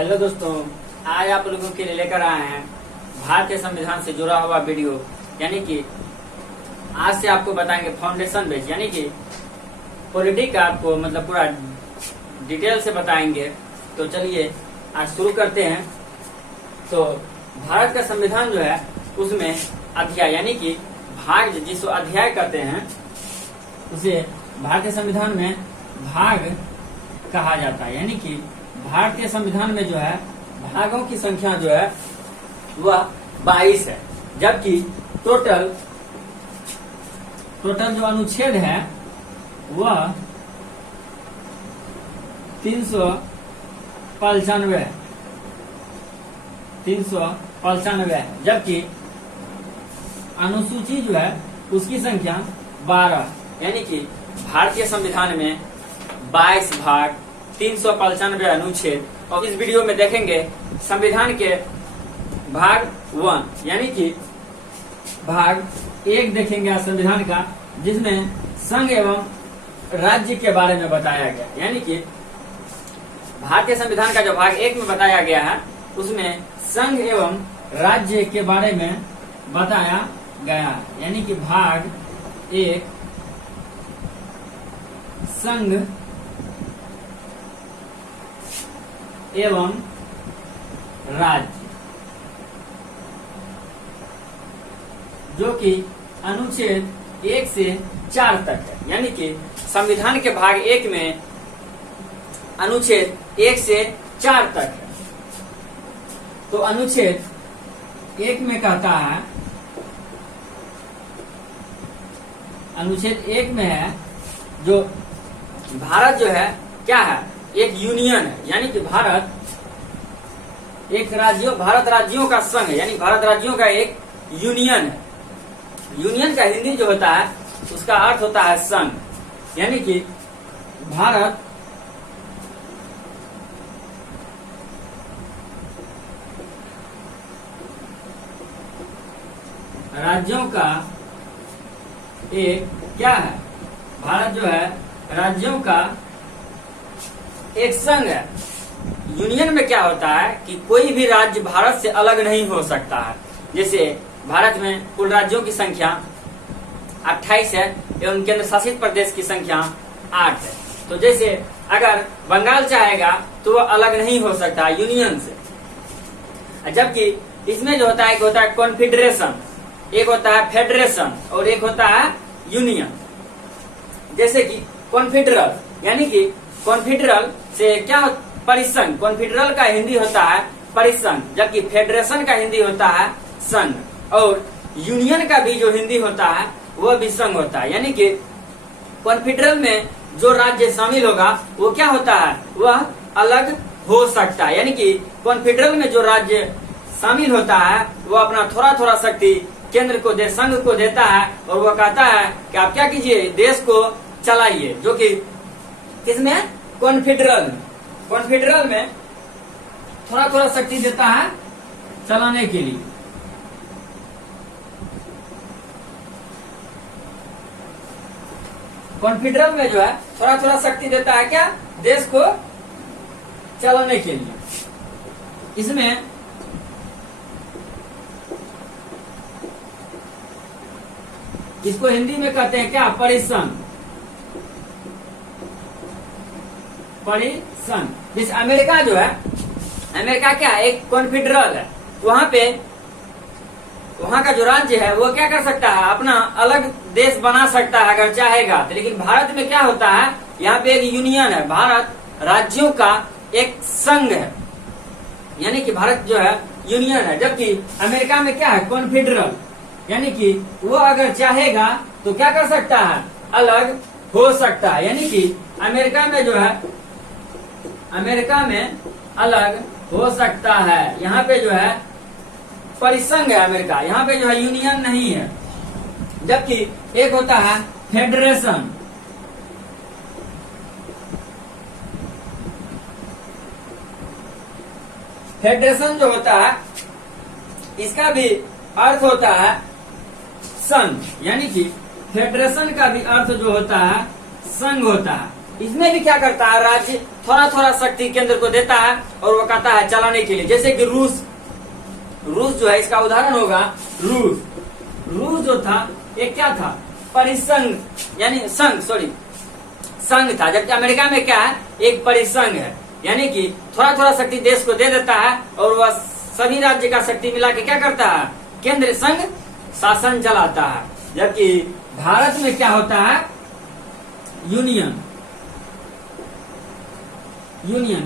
Hello दोस्तों, आज आप लोगों के लिए लेकर आए हैं भारतीय संविधान से जुड़ा हुआ वीडियो। यानी कि आज से आपको बताएंगे फाउंडेशन बेस, यानी कि पॉलिटी का आपको मतलब पूरा डिटेल से बताएंगे। तो चलिए आज शुरू करते हैं। तो भारत का संविधान जो है उसमें अध्याय यानी कि भाग जिसको अध्याय कहते हैं उसे भारतीय संविधान में भाग कहा जाता है। यानी कि भारतीय संविधान में जो है भागों की संख्या जो है वह 22 है, जबकि टोटल जो अनुच्छेद है वह 395 है। 395 है, जबकि अनुसूची जो है उसकी संख्या 12। यानी कि भारतीय संविधान में 22 भाग 395 अनुच्छेद। और इस वीडियो में देखेंगे संविधान के भाग 1 यानी कि भाग 1 देखेंगे संविधान का, जिसमें संघ एवं राज्य के बारे में बताया गया। यानी कि भारतीय संविधान का जो भाग 1 में बताया गया है उसमें संघ एवं राज्य के बारे में बताया गया है। यानी कि भाग 1 संघ एवं राज्य, जो कि अनुच्छेद 1 से 4 तक है। यानी कि संविधान के भाग 1 में अनुच्छेद 1 से 4 तक है। तो अनुच्छेद 1 में कहता है, अनुच्छेद 1 में है जो भारत जो है क्या है, एक यूनियन है। यानी कि भारत राज्यों का संघ है। यानी भारत राज्यों का एक यूनियन है। यूनियन का हिंदी जो होता है उसका अर्थ होता है संघ। यानी कि भारत राज्यों का एक क्या है, भारत जो है राज्यों का एक संघ है। यूनियन में क्या होता है कि कोई भी राज्य भारत से अलग नहीं हो सकता है। जैसे भारत में कुल राज्यों की संख्या 28 है एवं केंद्र शासित प्रदेश की संख्या 8 है। तो जैसे अगर बंगाल चाहेगा तो वह अलग नहीं हो सकता यूनियन से। जबकि इसमें जो होता है एक होता है कॉन्फेडरेशन, एक होता है फेडरेशन और एक होता है यूनियन। जैसे कि कॉन्फेडरल, यानी कि कॉन्फेडरल से क्या परिसंघ, कॉन्फेडरल का हिंदी होता है परिसंघ, जबकि फेडरेशन का हिंदी होता है संघ, और यूनियन का भी जो हिंदी होता है वह भी संघ होता है। यानी कि कॉन्फेडरल में जो राज्य शामिल होगा वो क्या होता है, वह अलग हो सकता है। यानी कि कॉन्फेडरल में जो राज्य शामिल होता है वह अपना थोड़ा थोड़ा शक्ति केंद्र को संघ को देता है और वह कहता है कि आप क्या कीजिए, देश को चलाइए। जो कि किसमें, कॉन्फेडरल में थोड़ा थोड़ा शक्ति देता है चलाने के लिए। कॉन्फेडरल में जो है थोड़ा थोड़ा शक्ति देता है क्या, देश को चलाने के लिए। इसमें इसको हिंदी में कहते हैं क्या, परिसंघ। जैसे अमेरिका जो है, अमेरिका क्या है, एक कॉन्फेडरल है। वहाँ का जो राज्य है वो क्या कर सकता है, अपना अलग देश बना सकता है अगर चाहेगा। तो लेकिन भारत में क्या होता है, यहाँ पे एक यूनियन है, भारत राज्यों का एक संघ है। यानी कि भारत जो है यूनियन है, जबकि अमेरिका में क्या है, कॉन्फेडरल। यानी कि वो अगर चाहेगा तो क्या कर सकता है, अलग हो सकता है। यानी कि अमेरिका में जो है, अमेरिका में अलग हो सकता है। यहाँ पे जो है परिसंघ है अमेरिका, यहाँ पे जो है यूनियन नहीं है। जबकि एक होता है फेडरेशन। फेडरेशन जो होता है इसका भी अर्थ होता है संघ। यानी कि फेडरेशन का भी अर्थ जो होता है संघ होता है। इसमें भी क्या करता है, राज्य थोड़ा थोड़ा शक्ति केंद्र को देता है और वो कहता है चलाने के लिए। जैसे कि रूस जो है इसका उदाहरण होगा। रूस जो था एक क्या था, परिसंघ यानी संघ था। जबकि अमेरिका में क्या है, एक परिसंघ है, यानी कि थोड़ा थोड़ा शक्ति देश को दे देता है और वह सभी राज्य का शक्ति मिला के क्या करता है, केंद्र संघ शासन चलाता है। जबकि भारत में क्या होता है, यूनियन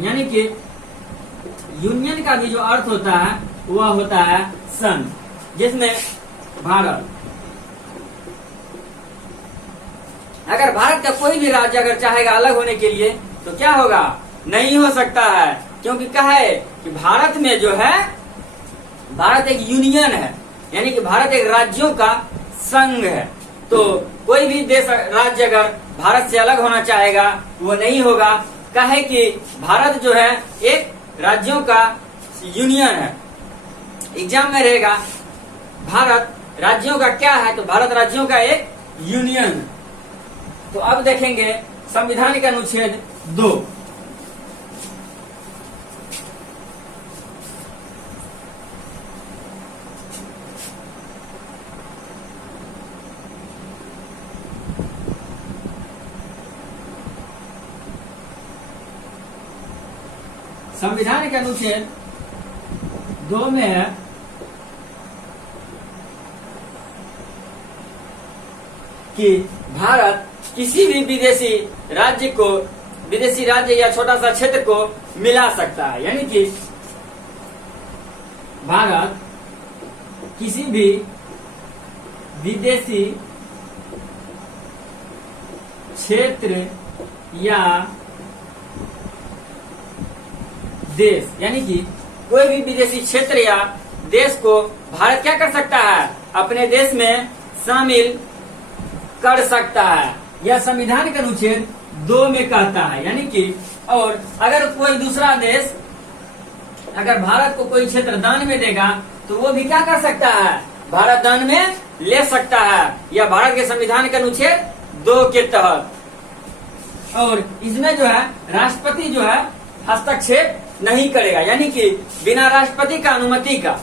यानी कि यूनियन का भी जो अर्थ होता है वह होता है संघ, जिसमें भारत, अगर भारत का कोई भी राज्य अगर चाहेगा अलग होने के लिए तो क्या होगा, नहीं हो सकता है। क्योंकि क्या है कि भारत में जो है, भारत एक यूनियन है, यानी कि भारत एक राज्यों का संघ है। तो कोई भी देश राज्य अगर भारत से अलग होना चाहेगा वो नहीं होगा। कहे कि भारत जो है एक राज्यों का यूनियन है। एग्जाम में रहेगा भारत राज्यों का क्या है, तो भारत राज्यों का एक यूनियन। तो अब देखेंगे संविधान के अनुच्छेद 2। संविधान के अनुच्छेद 2 में है कि भारत किसी भी विदेशी राज्य या छोटा सा क्षेत्र को मिला सकता है। यानी कि भारत किसी भी विदेशी क्षेत्र या देश, यानी कि कोई भी विदेशी क्षेत्र या देश को भारत क्या कर सकता है, अपने देश में शामिल कर सकता है। यह संविधान के अनुच्छेद 2 में कहता है। यानी कि और अगर कोई दूसरा देश अगर भारत को कोई क्षेत्र दान में देगा तो वो भी क्या कर सकता है, भारत दान में ले सकता है, यह भारत के संविधान के अनुच्छेद 2 के तहत। और इसमें जो है राष्ट्रपति जो है हस्तक्षेप नहीं करेगा, यानी कि बिना राष्ट्रपति का अनुमति का,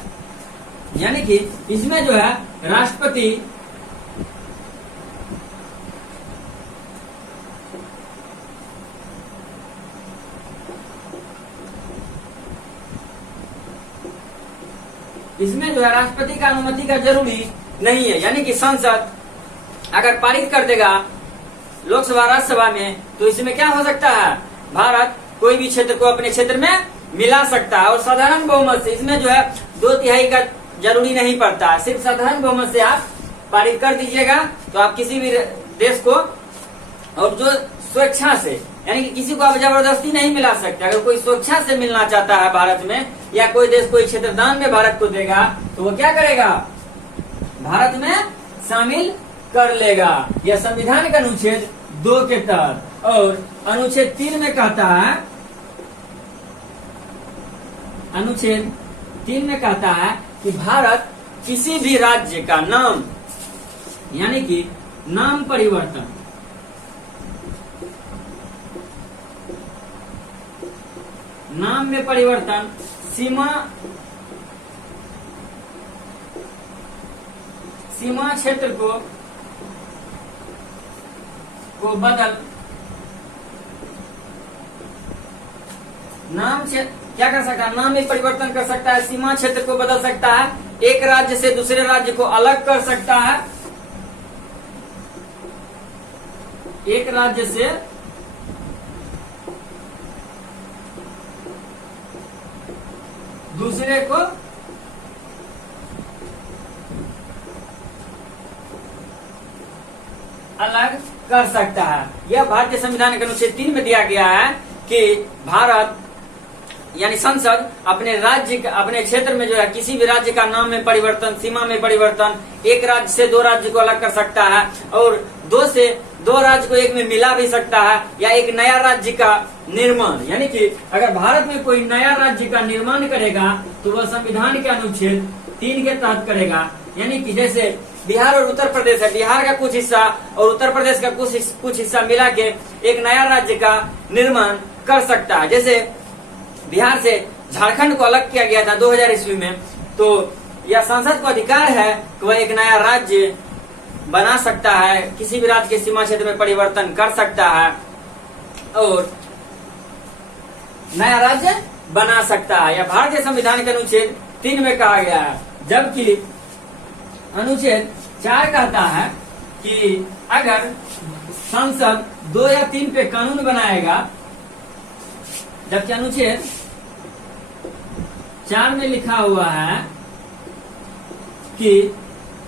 यानी कि इसमें जो है राष्ट्रपति राष्ट्रपति का अनुमति का जरूरी नहीं है। यानी कि संसद अगर पारित कर देगा लोकसभा राज्यसभा में तो इसमें क्या हो सकता है, भारत कोई भी क्षेत्र को अपने क्षेत्र में मिला सकता है। और साधारण बहुमत से इसमें जो है 2/3 का जरूरी नहीं पड़ता है, सिर्फ साधारण बहुमत से आप पारित कर दीजिएगा तो आप किसी भी देश को, और जो स्वेच्छा से, यानी कि किसी को आप जबरदस्ती नहीं मिला सकते। अगर कोई स्वेच्छा से मिलना चाहता है भारत में, या कोई देश कोई क्षेत्र दान में भारत को देगा तो वो क्या करेगा, भारत में शामिल कर लेगा। यह संविधान का अनुच्छेद 2 के तहत। और अनुच्छेद 3 में कहता है, अनुच्छेद 3 में कहता है कि भारत किसी भी राज्य का नाम, यानी कि नाम परिवर्तन, नाम में परिवर्तन, सीमा क्षेत्र को बदल, नाम से क्या कर सकता है, नाम में परिवर्तन कर सकता है, सीमा क्षेत्र को बदल सकता है, एक राज्य से दूसरे राज्य को अलग कर सकता है, एक राज्य से दूसरे को अलग कर सकता है। यह भारतीय संविधान के अनुच्छेद 3 में दिया गया है कि भारत यानी संसद अपने राज्य, अपने क्षेत्र में जो है किसी भी राज्य का नाम में परिवर्तन, सीमा में परिवर्तन, एक राज्य से 2 राज्य को अलग कर सकता है, और 2 से 2 राज्य को एक में मिला भी सकता है, या एक नया राज्य का निर्माण। यानी कि अगर भारत में कोई नया राज्य का निर्माण करेगा तो वह संविधान के अनुच्छेद 3 के तहत करेगा। यानी कि जैसे बिहार और उत्तर प्रदेश है, बिहार का कुछ हिस्सा और उत्तर प्रदेश का कुछ हिस्सा मिला के एक नया राज्य का निर्माण कर सकता है। जैसे बिहार से झारखंड को अलग किया गया था 2000 ईस्वी में, तो यह संसद को अधिकार है कि वह एक नया राज्य बना सकता है, किसी भी राज्य के सीमा क्षेत्र में परिवर्तन कर सकता है और नया राज्य बना सकता है। यह भारतीय संविधान के अनुच्छेद 3 में कहा गया है, जबकि अनुच्छेद 4 कहता है कि अगर संसद 2 या 3 पे कानून बनाएगा, जबकि अनुच्छेद 4 में लिखा हुआ है कि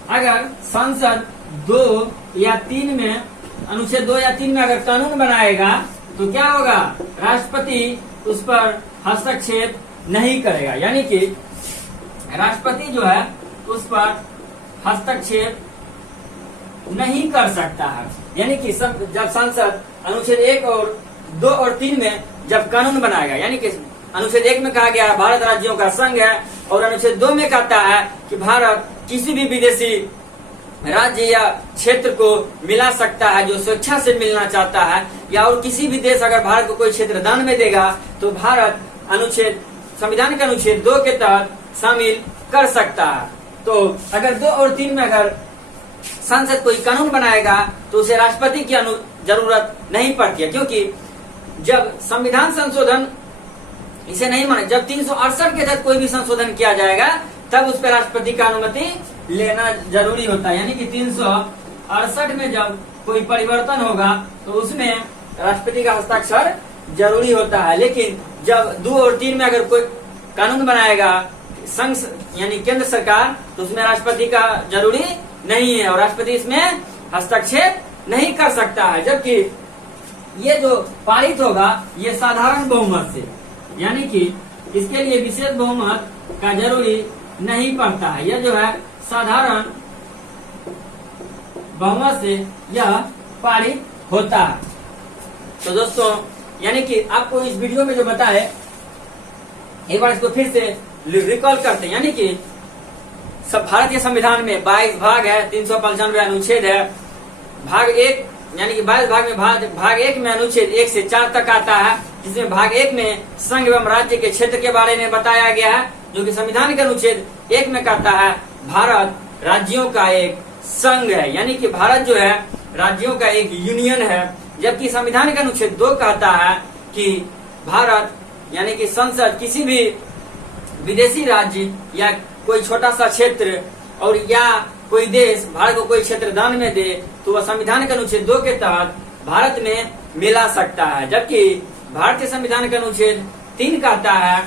अगर संसद 2 या 3 में, अनुच्छेद 2 या 3 में अगर कानून बनाएगा तो क्या होगा, राष्ट्रपति उस पर हस्तक्षेप नहीं करेगा, यानी कि राष्ट्रपति जो है उस पर हस्तक्षेप नहीं कर सकता है। यानी कि जब संसद अनुच्छेद 1 और 2 और 3 में जब कानून बनाएगा, यानी कि अनुच्छेद 1 में कहा गया है भारत राज्यों का संघ है और अनुच्छेद 2 में कहता है कि भारत किसी भी विदेशी राज्य या क्षेत्र को मिला सकता है जो स्वेच्छा से मिलना चाहता है, या और किसी भी देश अगर भारत को कोई क्षेत्र दान में देगा तो भारत संविधान के अनुच्छेद 2 के तहत शामिल कर सकता है। तो अगर 2 और 3 में अगर संसद कोई कानून बनाएगा तो उसे राष्ट्रपति की जरूरत नहीं पड़ती है, क्योंकि जब संविधान संशोधन इसे नहीं माने, जब 368 के तहत कोई भी संशोधन किया जाएगा तब उस पर राष्ट्रपति का अनुमति लेना जरूरी होता है। यानी कि 368 में जब कोई परिवर्तन होगा तो उसमें राष्ट्रपति का हस्ताक्षर जरूरी होता है। लेकिन जब 2 और 3 में अगर कोई कानून बनाएगा संघ यानी केंद्र सरकार, तो उसमें राष्ट्रपति का जरूरी नहीं है और राष्ट्रपति इसमें हस्तक्षेप नहीं कर सकता है। जबकि ये जो पारित होगा ये साधारण बहुमत से, यानी कि इसके लिए विशेष बहुमत का जरूरी नहीं पड़ता है। यह जो है साधारण बहुमत से यह पारित होता है। तो दोस्तों, यानी कि आपको इस वीडियो में जो बताए एक बार इसको फिर से रिकॉल करते हैं। यानी कि भारतीय संविधान में 22 भाग है, 395 अनुच्छेद है। भाग 1 यानी कि 22 भाग में भाग 1 में अनुच्छेद 1 से 4 तक आता है, जिसमें भाग 1 में संघ एवं राज्य के क्षेत्र के बारे में बताया गया है, जो कि संविधान के अनुच्छेद 1 में कहता है भारत राज्यों का एक संघ है, यानी कि भारत जो है राज्यों का एक यूनियन है। जबकि संविधान का अनुच्छेद 2 कहता है कि भारत यानी कि संसद किसी भी विदेशी राज्य या कोई छोटा सा क्षेत्र और या कोई देश भारत को कोई क्षेत्र दान में दे तो वह संविधान के अनुच्छेद 2 के तहत भारत में मिला सकता है। जबकि भारतीय संविधान का अनुच्छेद 3 कहता है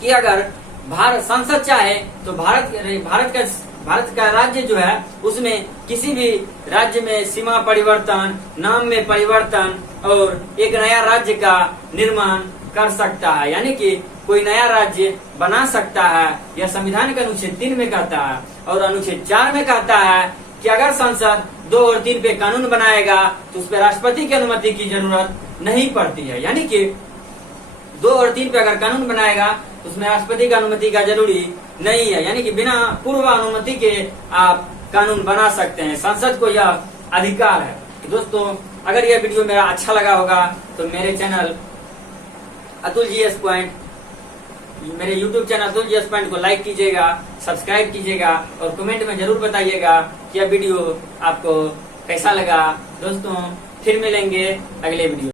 कि अगर भारत संसद चाहे तो भारत का राज्य जो है उसमें किसी भी राज्य में सीमा परिवर्तन, नाम में परिवर्तन और एक नया राज्य का निर्माण कर सकता है, यानी कि कोई नया राज्य बना सकता है। यह संविधान के अनुच्छेद 3 में कहता है और अनुच्छेद 4 में कहता है कि अगर संसद 2 और 3 पे कानून बनाएगा तो उस पर राष्ट्रपति की अनुमति की जरूरत नहीं पड़ती है। यानी कि 2 और 3 पे अगर कानून बनाएगा तो उसमें राष्ट्रपति की अनुमति का जरूरी नहीं है, यानी कि बिना पूर्व अनुमति के आप कानून बना सकते हैं। संसद को यह अधिकार है। दोस्तों, अगर यह वीडियो मेरा अच्छा लगा होगा तो मेरे चैनल अतुल GS पॉइंट, मेरे YouTube channel Atul GS point को लाइक कीजिएगा, सब्सक्राइब कीजिएगा और कमेंट में जरूर बताइएगा कि यह वीडियो आपको कैसा लगा। दोस्तों, फिर मिलेंगे अगले वीडियो।